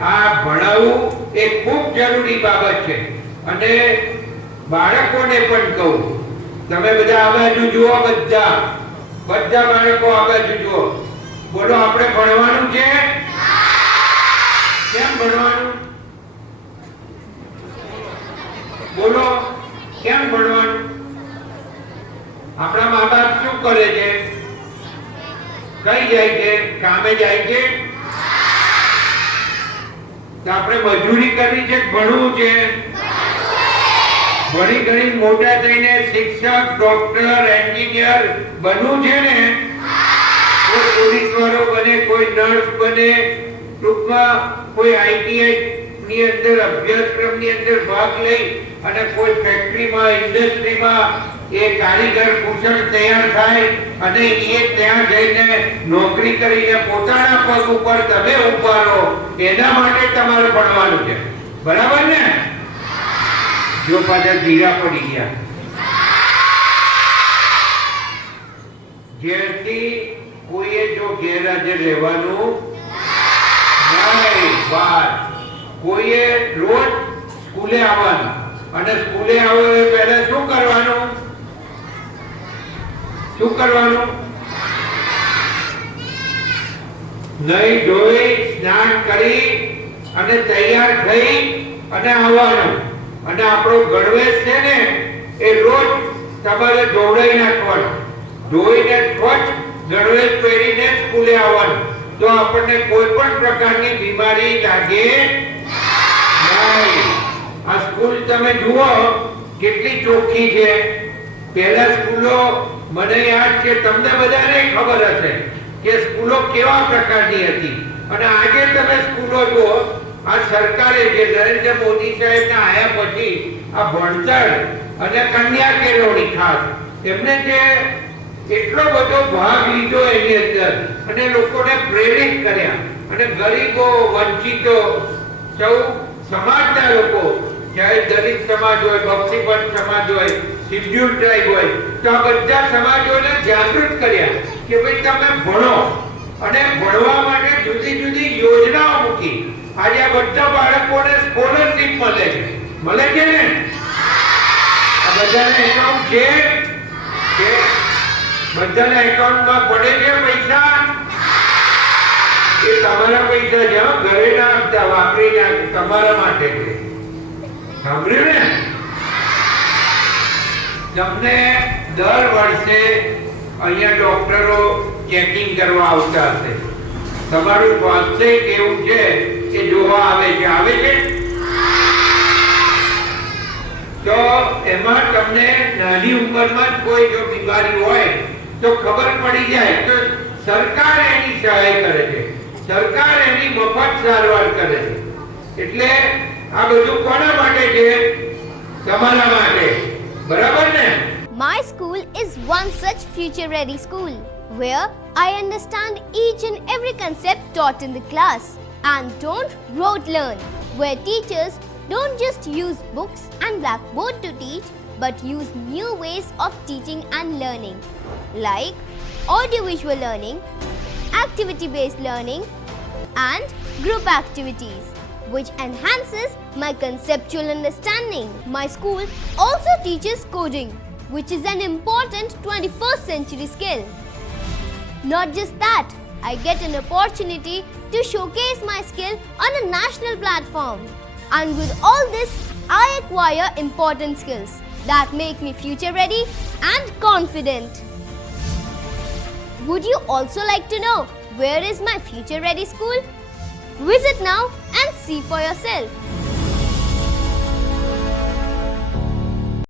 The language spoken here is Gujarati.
આ ભણાવવું એ ખૂબ જરૂરી બાબત છે અને બાળકોને પણ કહું, તમે બધા આ બાજુ જુઓ, બધા બાળકો આ બાજુ જુઓ. બોલો, આપણે ભણવાનું છે? કેમ ભણવાનું? બોલો, કેમ ભણવાનું? આપણા મા બાપ શું કરે છે? કઈ જાય છે? કામે જાય છે? તો આપણે મજૂરી કરવી છે, ભણવું છે. ભણી ગણી મોટા થઈને શિક્ષક, ડોક્ટર, એન્જિનિયર બનવું છે ને? કોઈ પોલીસ વાળો બને, કોઈ નર્સ બને, ટૂંકમાં કોઈ આઈટીઆઈ ની અંદર અભ્યાસક્રમની અંદર ભાગ લઈ અને કોઈ ફેક્ટરીમાં, ઇન્ડસ્ટ્રીમાં એ કારીગર કુશળ તૈયાર થાય અને એ ત્યાં જઈને નોકરી કરીને પોતાના પગ ઉપર તમે ઊભા રહો, એના માટે તમારે ભણવાનું છે. બરાબર ને? જો પાછા ધીરા પડી ગયા, જેથી કોઈએ જો ગેરહાજર રહેવાનું નહીં. વાત કોઈએ રોજ સ્કૂલે આવવાનું અને સ્કૂલે આવો એ પહેલા શું કરવાનું? નહીં ધોઈ સ્નાન કરી અને તૈયાર થઈ અને આવવાનું. અને આપણો ગણવેશ છે ને એ રોજ તમારે ધોવડાઈ નાખવાનો, ધોઈને સ્વચ્છ ગણવેશ પહેરીને સ્કૂલે આવવાનું. તો આપણને કોઈ પણ પ્રકારની બીમારી લાગે નહીં. આ સ્કૂલ તમે જુઓ કેટલી ચોખ્ખી છે. પહેલા સ્કૂલો મને યાદ છે, તમને બધાને ખબર હશે કે સ્કૂલો કેવા પ્રકારની હતી. અને આજે તમે સ્કૂલો જુઓ, આ સરકારે જે નરેન્દ્ર મોદી સાહેબને આયા પછી આ ભણતર અને કન્યા કેળવણી ખાસ એમને જે એટલો બધો ભાગ લીધો એની અંદર અને લોકોને પ્રેરિત કર્યા અને ગરીબો, વંચિતો, સૌ સમાજના લોકો, ચાહે દલિત સમાજ હોય, બક્ષીપંચ સમાજ હોય, શિડ્યુલ ટ્રાઇબ હોય, તો આ બધા સમાજોને જાગૃત કર્યા કે ભાઈ તમે ભણો. અને ભણવા માટે જુદી જુદી યોજનાઓ મૂકી. આજે આ બધા બાળકોને સ્કોલરશિપ મળે છે ને? આ બધાને એકાઉન્ટ છે? બધાના એકાઉન્ટમાં પડે છે પૈસા? એ તમારા પૈસા છે, ઘરે ના આપતા, વાપરી ના, તમારા માટે છે. સાંભળ્યું ને? તમને દર વર્ષે અહીંયા ડોક્ટરો ચેકિંગ કરવા આવતા હશે. તમારું સ્વાસ્થ્ય કેવું છે એ જોવા આવે છે. તો એમાં તમને નાની ઉંમરમાં જ કોઈ જો બીમારી હોય તો ખબર પડી જાય તો સરકાર એની સહાય કરે છે, સરકાર એની મફત સારવાર કરે છે. એટલે આ બધું કોના માટે છે? તમારા માટે. બરાબર ને? My school is one such future-ready school where I understand each and every concept taught in the class and don't rote learn, where teachers don't just use books and blackboard to teach but use new ways of teaching and learning like audiovisual learning, activity-based learning and group activities which enhances my conceptual understanding. My school also teaches coding, which is an important 21st century skill. Not just that, I get an opportunity to showcase my skill on a national platform. And with all this, I acquire important skills that make me future ready and confident. Would you also like to know where is my future ready school? Visit now and see for yourself.